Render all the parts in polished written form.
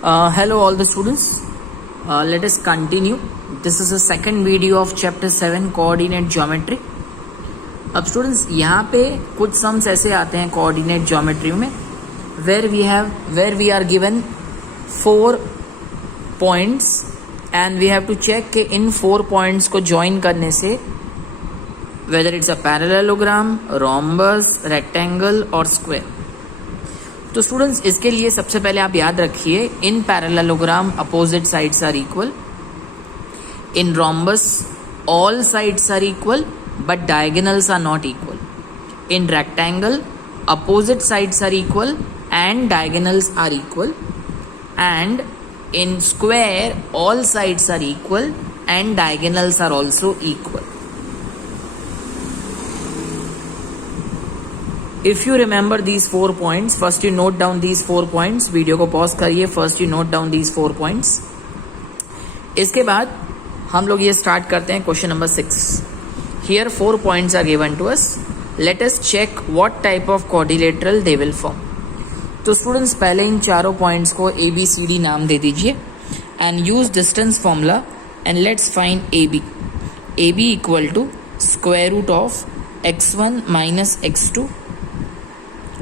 Hello all the students. Let us continue. This is the second video of chapter 7 coordinate geometry. अब students यहाँ पे कुछ sums ऐसे आते हैं कोऑर्डिनेट ज्योमेट्री में where we are given 4 points and we have to check कि इन 4 पॉइंट्स को ज्वाइन करने से whether it's a parallelogram, rhombus, rectangle और स्क्वायर. तो स्टूडेंट्स इसके लिए सबसे पहले आप याद रखिए, in parallelogram opposite sides are equal, in rhombus all sides are equal but diagonals are not equal. In rectangle, opposite sides are equal and diagonals are equal. And in square, all sides are equal and diagonals are also equal. If you remember these 4 points, first you note down these 4 points. Video को pause करिए, first you note down these 4 points. इसके बाद हम लोग ये start करते हैं question number 6. Here 4 points are given to us. Let us check what type of quadrilateral they will form. तो स्टूडेंट्स पहले इन चारों पॉइंट्स को ए बी सी डी नाम दे दीजिए and use distance formula and let's find A B. A B equal to square root of x1 minus x2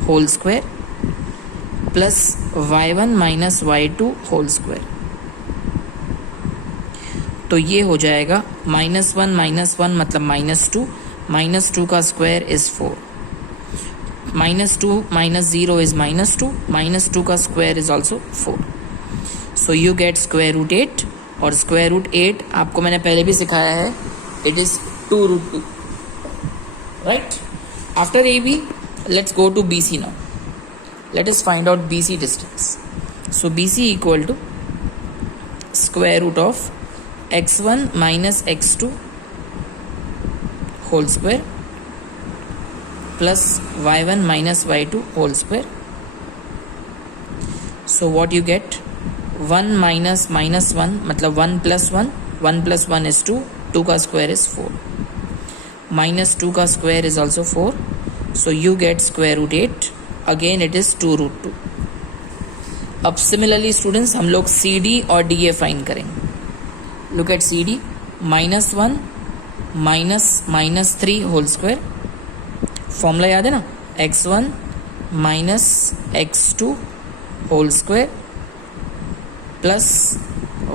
whole square plus y1 minus y2 whole square. तो ये हो जाएगा -1 मतलब -2 का square is 4, -2 minus 0 is -2, -2 का square is also 4. So you get square root 8 और square root 8 आपको मैंने पहले भी सिखाया है, it is 2√2. Right. After A B let's go to B C now. Let us find out B C distance. So B C equal to square root of x1 minus x2 whole square plus y1 minus y2 whole square. So what you get? 1 minus 1 मतलब 1 plus 1 is 2, 2 का square is 4, minus 2 का square is also 4. So you get square root 8, again it is 2√2. अब similarly students हम लोग CD और DA find करेंगे. Look at CD, -1 minus 3 whole square. Formula याद है ना, x1 minus x2 whole square plus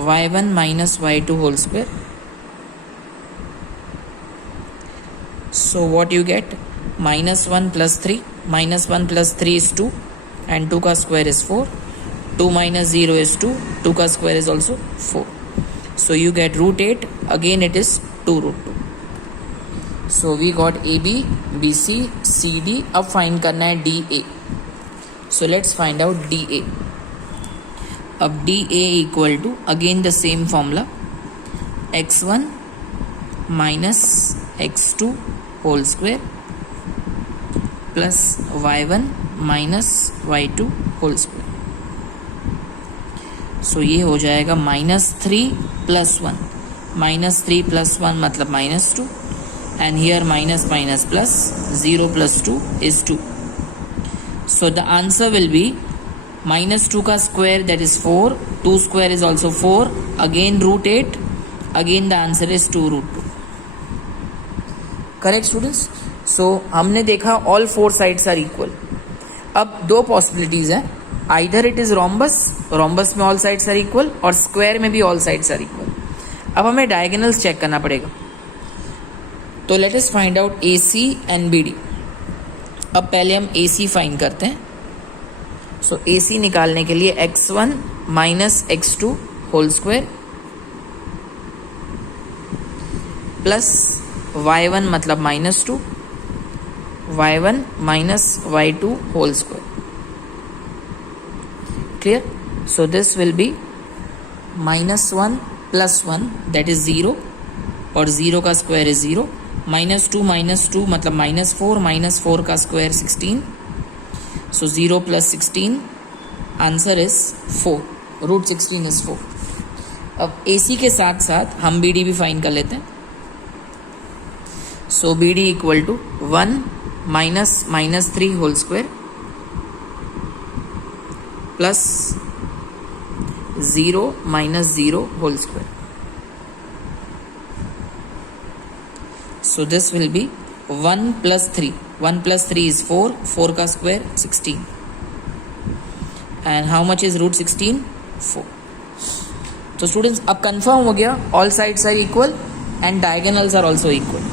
y1 minus y2 whole square. So what you get? -1 plus 3, -1 plus 3 is 2 and 2 का square is 4, 2 minus 0 is 2, 2 का square is also 4. So you get root 8, again it is 2√2. So we got AB, BC, CD. अब find करना है DA. So let's find out DA. अब DA equal to again the same formula, x1 minus x2 whole square plus y1 minus y2 whole square. सो ये हो जाएगा -3 plus 1, -3 plus 1 मतलब -2 and here minus plus 0 plus 2 is 2. So the answer will be -2 का square, that is 4, 2 square is also 4, again root 8, again the answer is 2√2. Correct students. So हमने देखा all 4 sides are equal. अब 2 possibilities हैं, either it is rhombus में all sides are equal और square में भी all sides are equal. अब हमें डायगोनल्स चेक करना पड़ेगा. तो late us find out AC and BD. अब पहले हम AC फाइंड करते हैं. सो AC निकालने के लिए x1 minus x2 whole square plus y1 मतलब -2, y1 minus y2 whole square. Clear? So this will be -1 plus 1, that is 0 और 0 का स्क्वायर is 0, -2 मतलब -4 का square 16. So 0 plus 16, answer is 4, रूट 16 is 4. अब AC के साथ साथ हम BD भी फाइंड कर लेते हैं. So BD equal to 1 minus 3 whole square plus 0 minus 0 whole square. So this will be 1 plus 3. 1 plus 3 is 4. 4 का square 16. And how much is root 16? 4. So students, अब confirm हो गया all sides are equal and diagonals are also equal.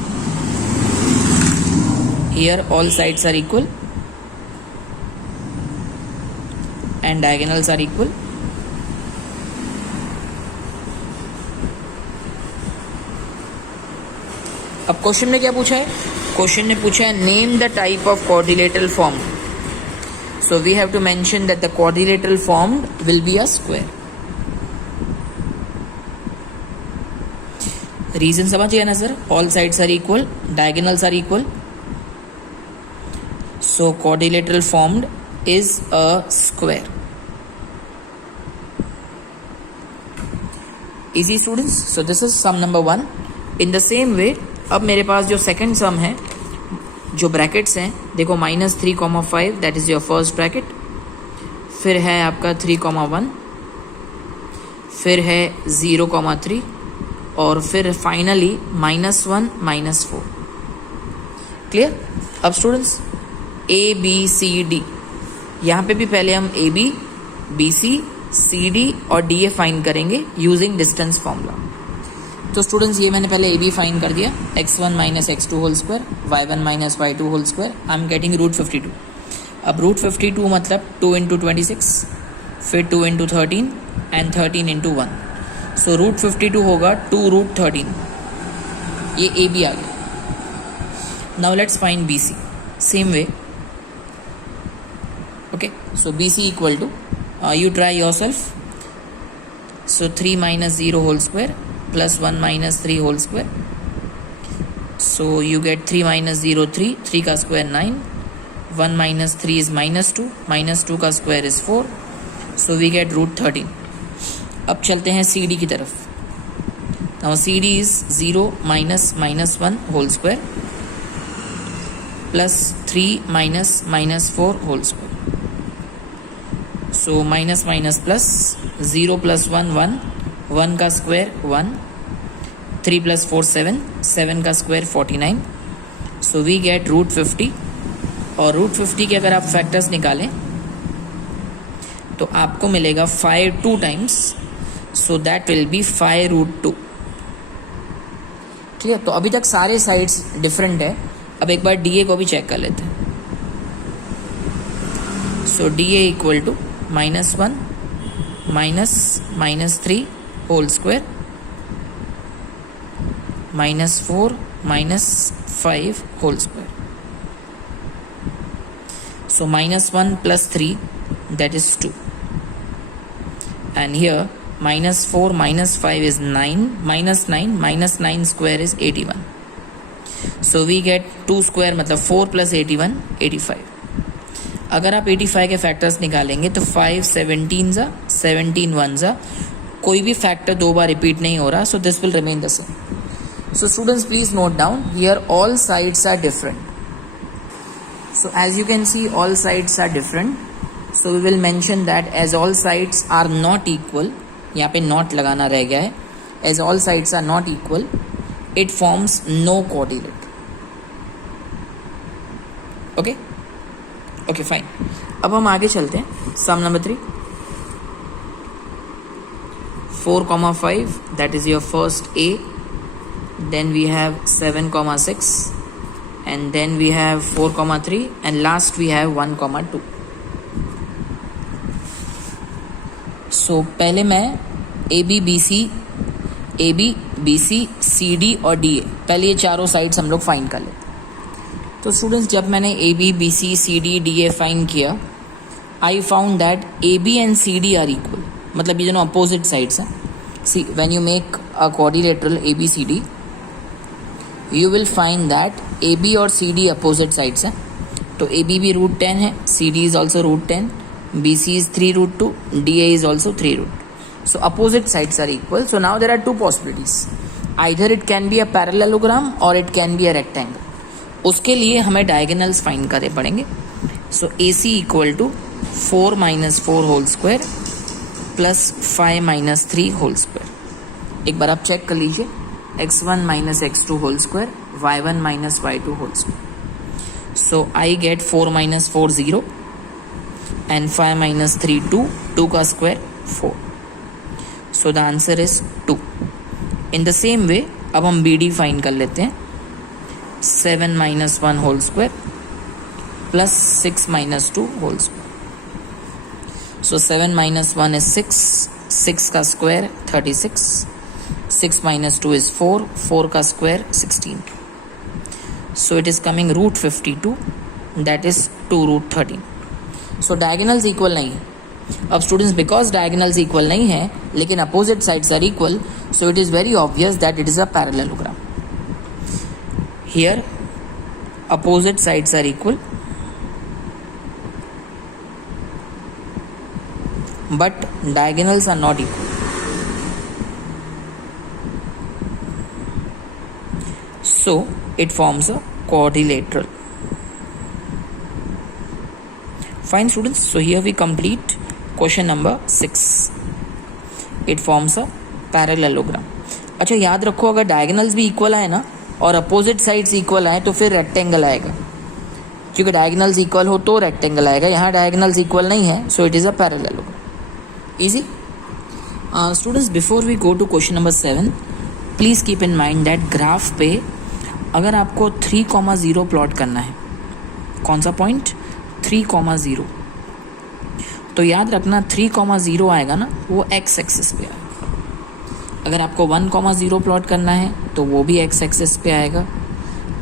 Here all sides are equal and diagonals are equal. अब question में क्या पूछा है? Question ने पूछा है name the type of quadrilateral form. So we have to mention that the quadrilateral formed will be a square. Reason समझ गया ना sir? All sides are equal, diagonals are equal, so quadrilateral formed is a square. Easy students. So this is sum number 1. In the same way अब मेरे पास जो second सम है, जो brackets हैं, देखो -3,5 that is your first bracket, फिर है आपका 3,1, फिर है 0,3 और फिर फाइनली -1 -4. क्लियर? अब स्टूडेंट्स ABCD, यहाँ पे भी पहले हम AB, BC, CD और DA फाइंड करेंगे यूजिंग डिस्टेंस फॉर्मूला. तो स्टूडेंट्स ये मैंने पहले AB फाइंड कर दिया, x1 minus x2 whole square, y1 minus y2 whole square. I am getting root 52. अब रूट 52 मतलब 2 इंटू 26, फिर 2 into 13 and 13 into 1. So root 52 होगा 2 रूट 13. ये AB आ गया. Now let's find BC. Same way. Okay, so BC equal to, you try yourself. So 3 minus 0 whole square plus 1 minus 3 whole square. So you get 3 minus 0 3. 3 का square 9. 1 minus 3 is -2. -2 का square is 4. So we get root 13. अब चलते हैं CD की तरफ. Now CD is 0 minus -1 whole square plus 3 minus -4 whole square. So minus minus plus, 0 plus 1 1, 1 का square 1, 3 plus 4 7, 7 का square 49. So we get root 50. और root 50 के अगर आप फैक्टर्स निकालें तो आपको मिलेगा 5 2 times. So that will be 5 root 2. Clear? तो अभी तक सारे साइड्स डिफरेंट है. अब एक बार DA को भी चेक कर लेते हैं. So DA equal to -1 -3 whole square -4 -5 whole square. So -1 plus 3 that is 2 and here -4 -5 is 9 -9 square is 81. So we get 2 square मतलब 4 plus 81 85. अगर आप 85 के फैक्टर्स निकालेंगे तो 5 17 ज़ा 17 1 ज़ा, कोई भी फैक्टर 2 बार रिपीट नहीं हो रहा. So this will remain the same. So students please note down here all sides are different. So as you can see all sides are different. So we will mention that as all sides are not equal. यहाँ पे not लगाना रह गया है. As all sides are not equal it forms no coordinate. Okay okay fine. अब हम आगे चलते हैं. Sum number 3. 4,5 that is your first A. Then we have 7,6 and then we have 4,3 and last we have 1,2. So पहले मैं AB BC CD और DA, पहले ये चारों साइड्स हम लोग फाइंड कर लेते. तो स्टूडेंट्स जब मैंने AB BC CD DA find किया, I found that AB and CD are equal. मतलब ये दोनों अपोजिट साइड्स हैं. See when you make a quadrilateral ABCD you will find that AB और CD अपोजिट साइड्स हैं. तो AB भी root 10 है, CD is also root 10, BC is 3 root 2, DA is also 3 root 2. So opposite sides are equal. So now there are two possibilities. Either it can be a parallelogram or it can be a rectangle. उसके लिए हमें diagonals find करने पड़ेंगे. So AC equal to 4 minus 4 whole square plus 5 minus 3 whole square. एक बार आप check कर लीजिए, x1 minus x2 whole square, y1 minus y2 whole square. So I get 4 minus 4 0 and 5 minus 3 2, 2 का square 4। So the answer is 2। In the same way अब हम BD find कर लेते हैं। 7 minus 1 whole square plus 6 minus 2 whole square. So 7 minus 1 is 6, 6 का square 36, 6 minus 2 is 4, 4 का square 16। So it is coming root 52, that is 2 root 13। So diagonals equal नहीं है। अब स्टूडेंट्स, बिकॉज डायगोनल्स इक्वल नहीं है लेकिन opposite sides are equal, so it is very obvious that it is a parallelogram. Here opposite sides are equal, but diagonals are not equal. So it forms a quadrilateral. Fine students, so here we complete question number 6. It forms a parallelogram. अच्छा याद रखो, अगर diagonals भी equal आए ना और opposite sides equal आए तो फिर रेक्टेंगल आएगा, क्योंकि डायगोनल्स इक्वल हो तो रेक्टेंगल आएगा। यहाँ डायगोनल्स इक्वल नहीं है, so it is a parallelogram. Easy students, before we go to question number 7, please keep in mind that graph पे अगर आपको 3,0 प्लॉट करना है, कौन सा पॉइंट 3,0, तो याद रखना 3,0 आएगा ना, वो एक्स एक्सिस पे आएगा। अगर आपको 1,0 प्लॉट करना है तो वो भी एक्स एक्सिस पे आएगा।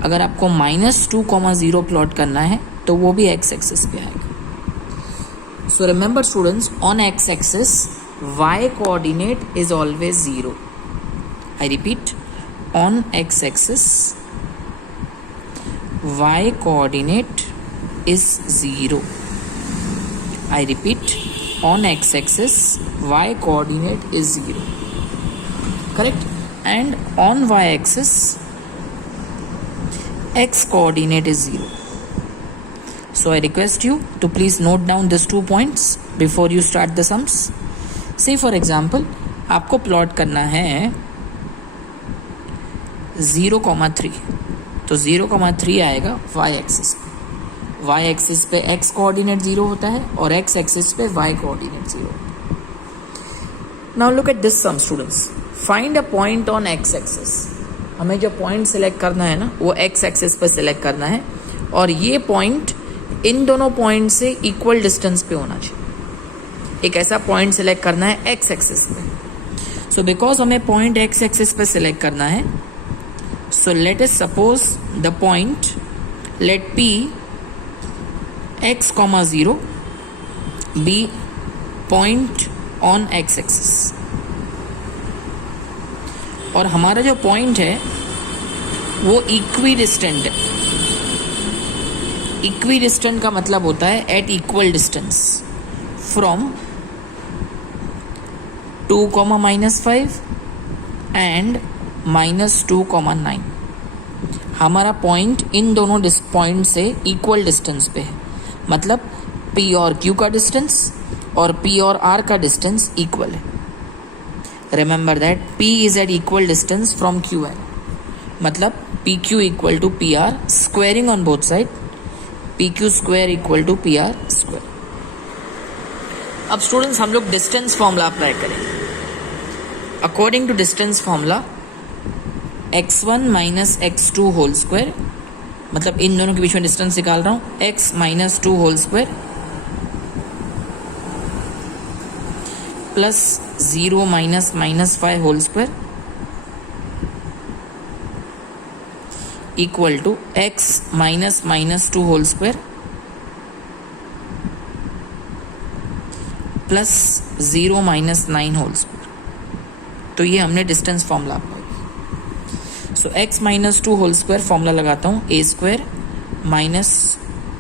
अगर आपको -2,0 प्लॉट करना है तो वो भी एक्स एक्सिस पे आएगा। So remember students, on x axis y coordinate is always 0। I repeat, on x axis y coordinate is 0। I repeat, on x axis y coordinate is 0, correct? And on y-axis x coordinate is 0. So I request you to please note down these 2 points before you start the sums. Say for example, आपको plot करना है 0,3, तो 0,3 आएगा y-axis पे। y-axis पे x coordinate 0 होता है और x-axis पे y कोऑर्डिनेट 0 होता है। Now look at this sum students. Find a point on x axis. हमें जो पॉइंट सिलेक्ट करना है ना, वो एक्स एक्सिस पर सिलेक्ट करना है, और ये पॉइंट इन दोनों पॉइंट से इक्वल डिस्टेंस पे होना चाहिए। एक ऐसा पॉइंट सिलेक्ट करना है एक्स एक्सिस पे। सो बिकॉज हमें पॉइंट एक्स एक्सिस पे सिलेक्ट करना है, so let us suppose the point, let P x, 0 be point on x axis. और हमारा जो पॉइंट है वो इक्वी डिस्टेंट है। इक्वी डिस्टेंट का मतलब होता है at equal distance from 2, -5 and -2,9। हमारा पॉइंट इन दोनों पॉइंट से इक्वल डिस्टेंस पे है, मतलब P और Q का डिस्टेंस और P और R का डिस्टेंस इक्वल है। Remember that P is at equal distance from QN, मतलब PQ equal to PR, squaring on both side, PQ square equal to PR square। अब स्टूडेंट्स हम लोग डिस्टेंस फॉर्मूला अप्लाई करेंगे। According to distance formula x1 minus x2 whole square, मतलब इन दोनों के बीच में डिस्टेंस निकाल रहा हूँ, x minus 2 whole square plus 0 minus -5 whole square equal to x minus -2 whole square plus 0 minus 9 whole square. तो ये हमने distance formula apply. So x minus 2 whole square formula लगाता हूँ, a square minus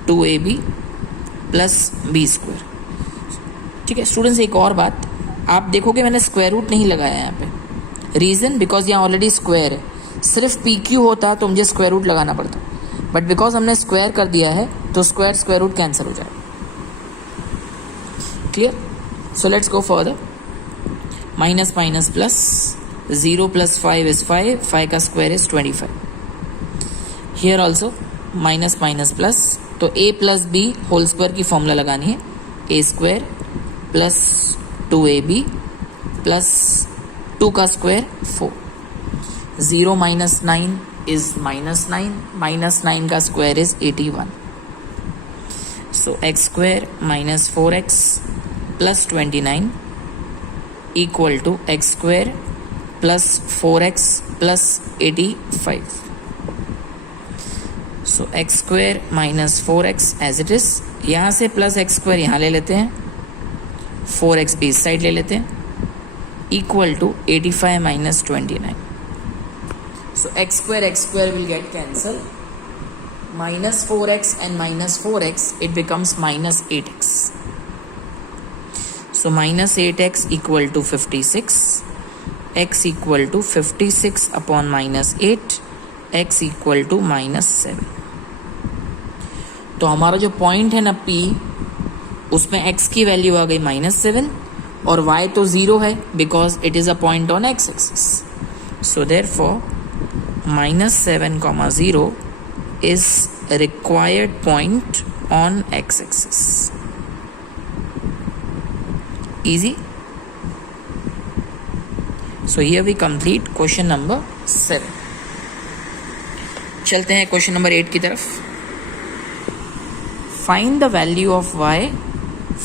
2ab plus b square. ठीक है students, एक और बात, आप देखोगे मैंने स्क्वायर रूट नहीं लगाया यहाँ पे। रीज़न, बिकॉज यहाँ ऑलरेडी स्क्वायर है। सिर्फ PQ होता तो मुझे स्क्वायर रूट लगाना पड़ता, बट बिकॉज हमने स्क्वायर कर दिया है तो स्क्वायर रूट कैंसिल हो जाएगा। Clear? So let's go further. Minus minus plus, 0 plus 5 is 5, 5 का square is 25. Here also minus minus plus, तो a plus b whole square की फॉर्मूला लगानी है, a square plus 2ab plus 2 का square 4. 0 minus 9 is minus 9, minus 9 का square is 81. So x square minus 4x plus 29 equal to x square plus 4x plus 85. So x square minus 4x as it is. यहाँ से plus x square यहाँ ले लेते हैं, 4x भी इस side ले लेते हैं, equal to 85 minus 29. So x square will get cancelled. Minus 4x and minus 4x, it becomes minus 8x. So minus 8x equal to 56. X equal to 56 upon minus 8. X equal to minus 7. तो हमारा जो point है ना P, उसमें x की value आ गई -7 और y तो 0 है because it is a point on x axis. So therefore -7, 0 is a required point on x-axis. Easy. So here we complete question number 7. चलते हैं क्वेश्चन नंबर 8 की तरफ. Find the value of y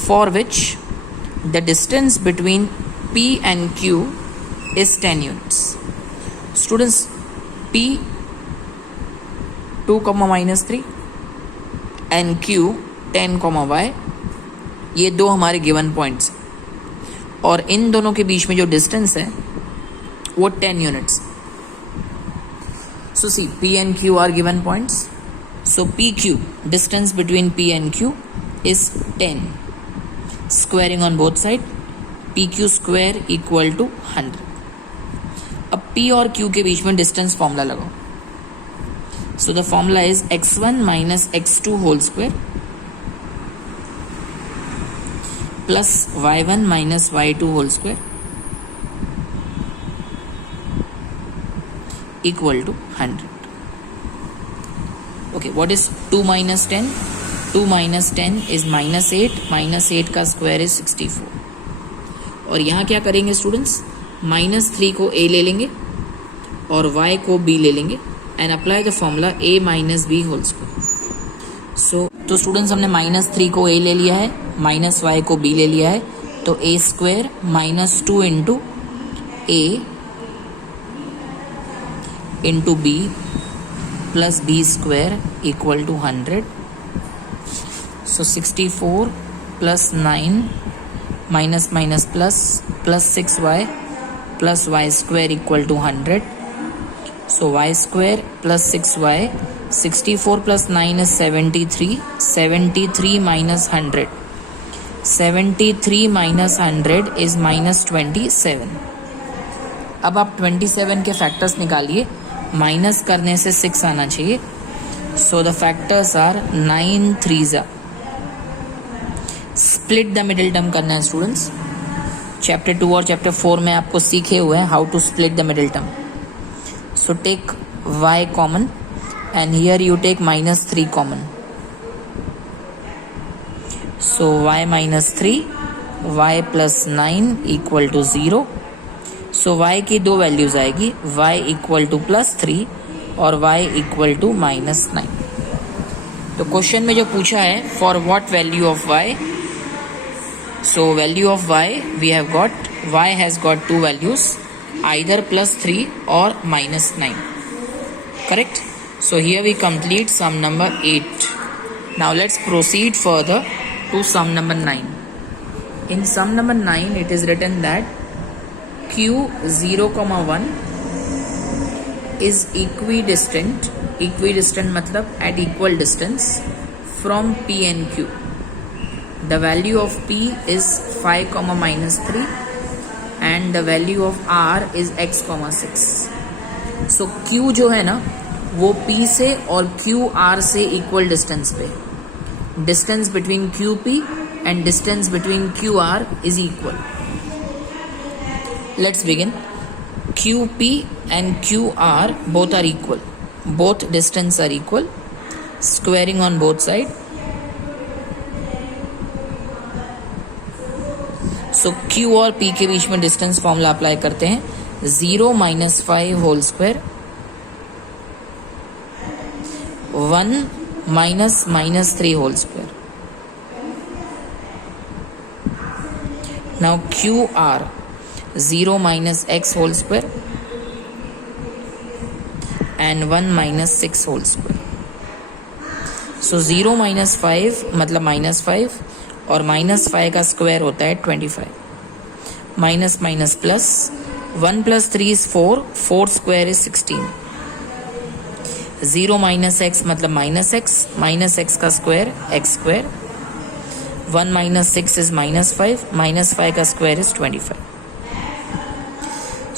for which the distance between P and Q is 10 units. Students, P 2, -3 and Q 10, y, ये दो हमारे given points और इन दोनों के बीच में जो डिस्टेंस है वो 10 units. So see P and Q are given points. So PQ, distance between P and Q is 10. Squaring on both side, PQ square equal to 100. अब P और Q के बीच में डिस्टेंस फॉर्मूला लगाओ. So the formula is x1 minus x2 whole square plus y1 minus y2 whole square equal to 100. Okay, what is 2 minus 10? 2 minus 10 is -8. -8 का square is 64. और यहाँ क्या करेंगे स्टूडेंट्स, -3 को a ले लेंगे और y को b ले लेंगे and apply the formula a minus b whole square. So तो स्टूडेंट्स हमने -3 को a ले लिया है, -y को b ले लिया है, तो a square -2 into a into b plus b square equal to 100. So 64 plus 9 minus minus plus 6y plus y square equal to 100. So y square plus 6y, 64 plus 9 is 73, 73 minus 100, 73 minus 100 is -27. अब आप 27 के factors निकालिए, minus करने से 6 आना चाहिए. So the factors are 9 3s. Split the middle term करना है स्टूडेंट्स. चैप्टर 2 और चैप्टर 4 में आपको सीखे हुए हैं how to split the middle term. So take y common and here you take -3 common. So y minus 3, y plus 9 equal to 0. So y की दो वैल्यूज आएगी, y इक्वल टू +3 और y इक्वल टू -9. तो question में जो पूछा है for what value of y. So value of y we have got, y has got two values, either +3 or -9. Correct? So here we complete sum number 8. Now let's proceed further to sum number 9. In sum number 9 it is written that Q 0, 1 is equidistant मतलब at equal distance from P and Q. The value of P is 5, -3 and the value of R is x, 6. So Q जो है ना वो P से और QR से equal distance पे, distance between QP and distance between QR is equal. let's begin. QP and QR both are equal, both distance are equal, squaring on both side. So Q और P के बीच में distance formula apply करते हैं. 0 - 5 whole square 1 - -3 whole square. Now QR 0 - x whole square and 1 - 6 whole square. So 0 - 5 मतलब -5 और -5 का square होता है 25. Minus minus plus 1 + 3 is 4. 4 square is 16. 0 - x मतलब -x, -x का स्क्वायर x square. 1 - 6 is -5, -5 का square is 25.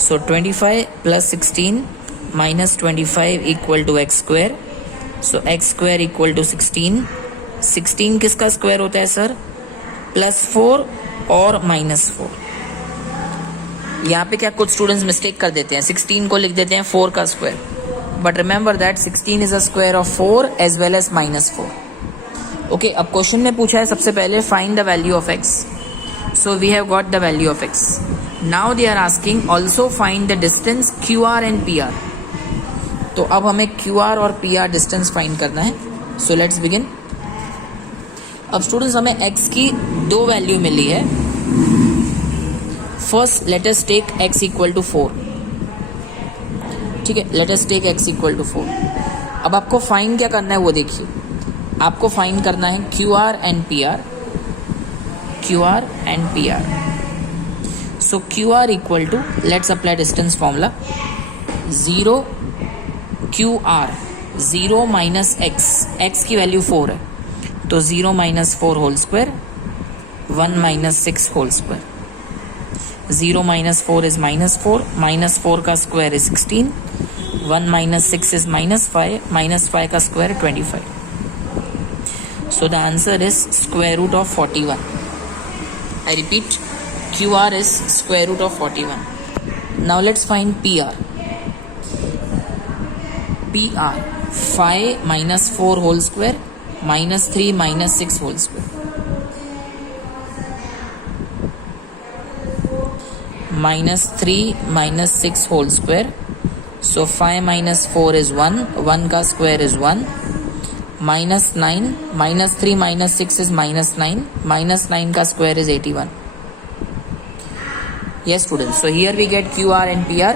So 25 + 16 - 25 equal to x square. So x square equal to 16. 16 किसका square होता है सर? +4 और -4. यहाँ पे क्या कुछ स्टूडेंट्स मिस्टेक कर देते हैं, 16 को लिख देते हैं 4 का square. But remember that 16 is a square of 4 as well as -4. Okay, अब क्वेश्चन में पूछा है सबसे पहले find the value of x. So we have got the value of x. Now they are asking also find the distance QR and PR. तो अब हमें QR और PR डिस्टेंस फाइंड करना है. So let's begin. अब students हमें x की 2 value मिली है. First let us take x equal to 4. ठीक है, let us take x equal to 4. अब आपको फाइंड क्या करना है वो देखिए. आपको फाइंड करना है QR and PR. QR and PR. So QR equal to, let's apply distance formula. 0 QR 0 - x, x की वैल्यू 4 है तो 0 - 4 whole square 1 - 6 whole square. 0 - 4 is -4, -4 का स्क्वायर is 16, 1 - 6 is -5, -5 का square 25. So the answer is square root of 41. I repeat, QR is square root of 41. Now let's find PR. PR 5 - 4 whole square -3 - 6 whole square. -3 - 6 whole square. So 5 - 4 is 1. 1 का square is 1. -9 -3 - 6 is -9. -9 का square is 81. Yes students, so here we get QR and PR.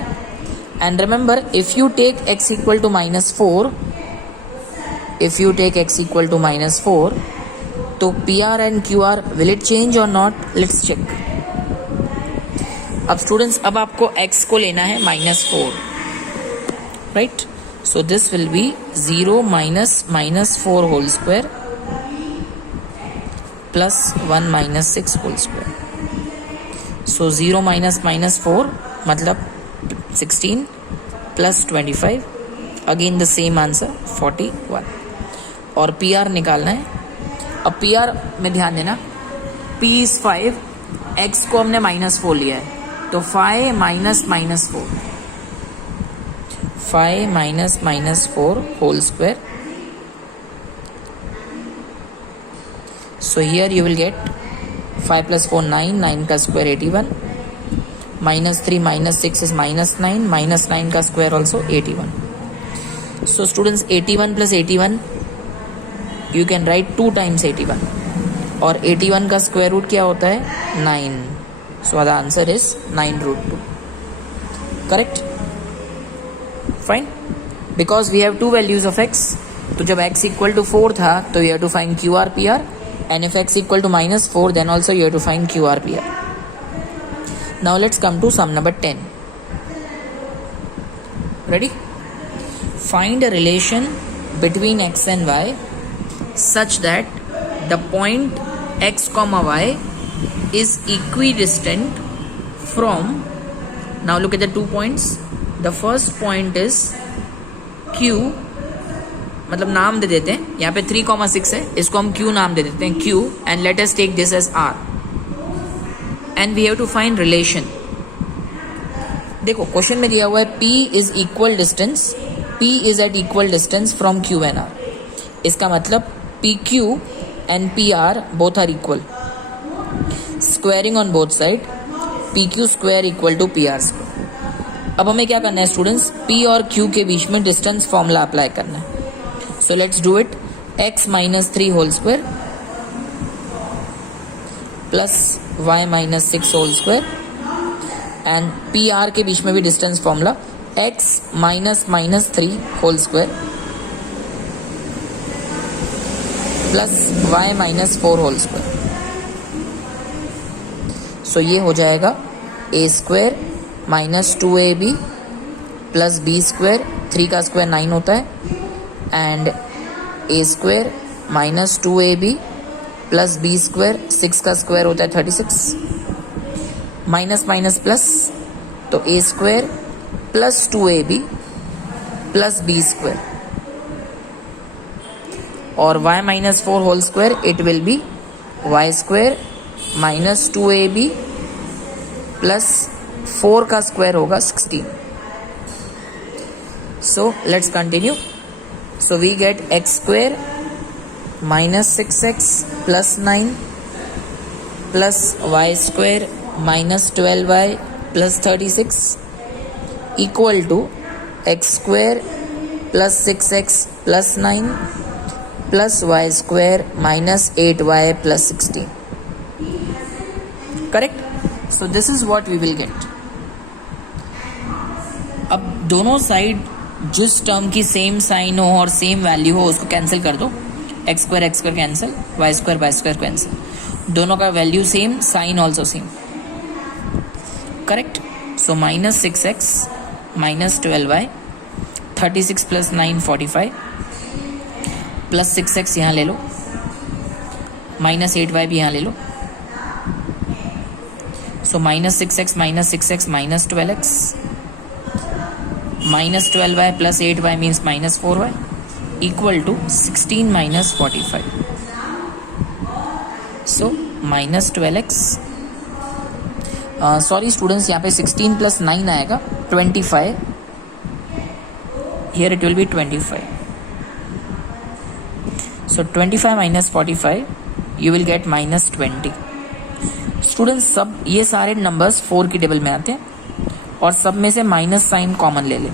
And remember, if you take x equal to -4, if you take x equal to -4, तो PR and QR will it change or not? Let's check. अब students, अब आपको x को लेना है -4, right? So this will be 0 - -4 whole square plus 1 - 6 whole square. So 0 - -4 मतलब 16 plus 25, again the same answer 41. और PR निकालना है. अब PR में ध्यान देना, P is 5, x को हमने -4 लिया है तो 5 - -4, 5 - -4 whole square. So here you will get 5 + 4 9, 9 का स्क्वायर 81, -3 - 6 is -9, -9 का square also 81. So students, 81 + 81 you can write 2 times 81, और 81 का स्क्वायर रूट क्या होता है? 9. So the answer is 9√2. Correct? Fine. Because we have 2 values of x, तो जब x equal to 4 था तो you have to find QR PR, and if x equal to -4 then also you have to find QR PR. Now let's come to sum number 10. Ready? Find a relation between x and y such that the point x, y is equidistant from, now look at the 2 points. The first point is Q, मतलब नाम दे देते हैं, यहाँ पे 3, 6 है, इसको हम Q नाम दे देते हैं Q, and let us take this as R. And we have to find relation. देखो क्वेश्चन में दिया हुआ है P is equal distance, P is at equal distance from Q and R. इसका मतलब PQ and PR both are equal. Squaring on both side, PQ square equal to PR square. अब हमें क्या करना है स्टूडेंट्स, P और Q के बीच में डिस्टेंस फॉर्मूला अप्लाई करना है. So let's do it. x minus 3 whole square plus y minus 6 whole square and PR के बीच में भी distance formula x minus 3 whole square plus y minus 4 whole square. So ये हो जाएगा a square minus 2ab plus b square, 3 का square 9 होता है, and a square minus 2ab plus b square, 6 का स्क्वायर होता है 36, माइनस माइनस प्लस, तो a square plus 2ab plus b square, और y minus 4 whole square it will be y square minus 2ab plus 4 का square होगा 16. So let's continue. So we get x square minus 6x plus 9 plus y square minus 12y plus 36 equal to x square plus 6x plus 9 plus y square minus 8y plus 16. Correct. So this is what we will get. अब दोनों side जिस term की same sign हो और same value हो उसको cancel कर दो. X square cancel, y square cancel, दोनों का value same, sign also same. Correct. So minus 6x minus 12y, 36 plus 9 45 plus 6x यहाँ ले लो, माइनस 8y भी यहाँ ले लो. So minus 6x minus 12x minus 12y plus 8y means minus 4y equal to 16 minus 45. So minus 12x, sorry students, यहाँ पे 16 plus 9 आएगा 25. Here it will B 25. So 25 minus 45 you will get minus 20. Students सब ये सारे numbers 4 की table में आते हैं और सब में से माइनस साइन कॉमन ले लें.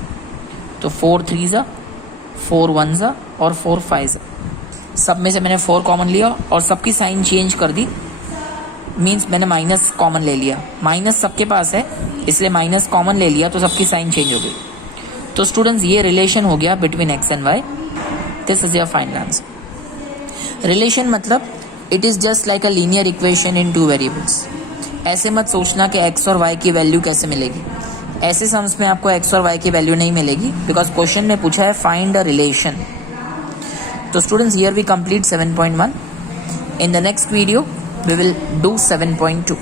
तो 4 3 4 1 और 4 5. सब में से मैंने 4 कॉमन लिया और सबकी साइन चेंज कर दी, मीन्स मैंने माइनस कॉमन ले लिया. माइनस सबके पास है इसलिए माइनस कॉमन ले लिया तो सबकी साइन चेंज हो गई. तो स्टूडेंट्स ये रिलेशन हो गया between x and y. This is your final answer. Relation मतलब it is just like a linear equation in 2 variables. ऐसे मत सोचना कि एक्स और वाई की वैल्यू कैसे मिलेगी. ऐसे सम्स में आपको एक्स और वाई की वैल्यू नहीं मिलेगी बिकॉज क्वेश्चन में पूछा है फाइंड अ रिलेशन. तो students here we complete 7.1. In the next video we will do 7.2.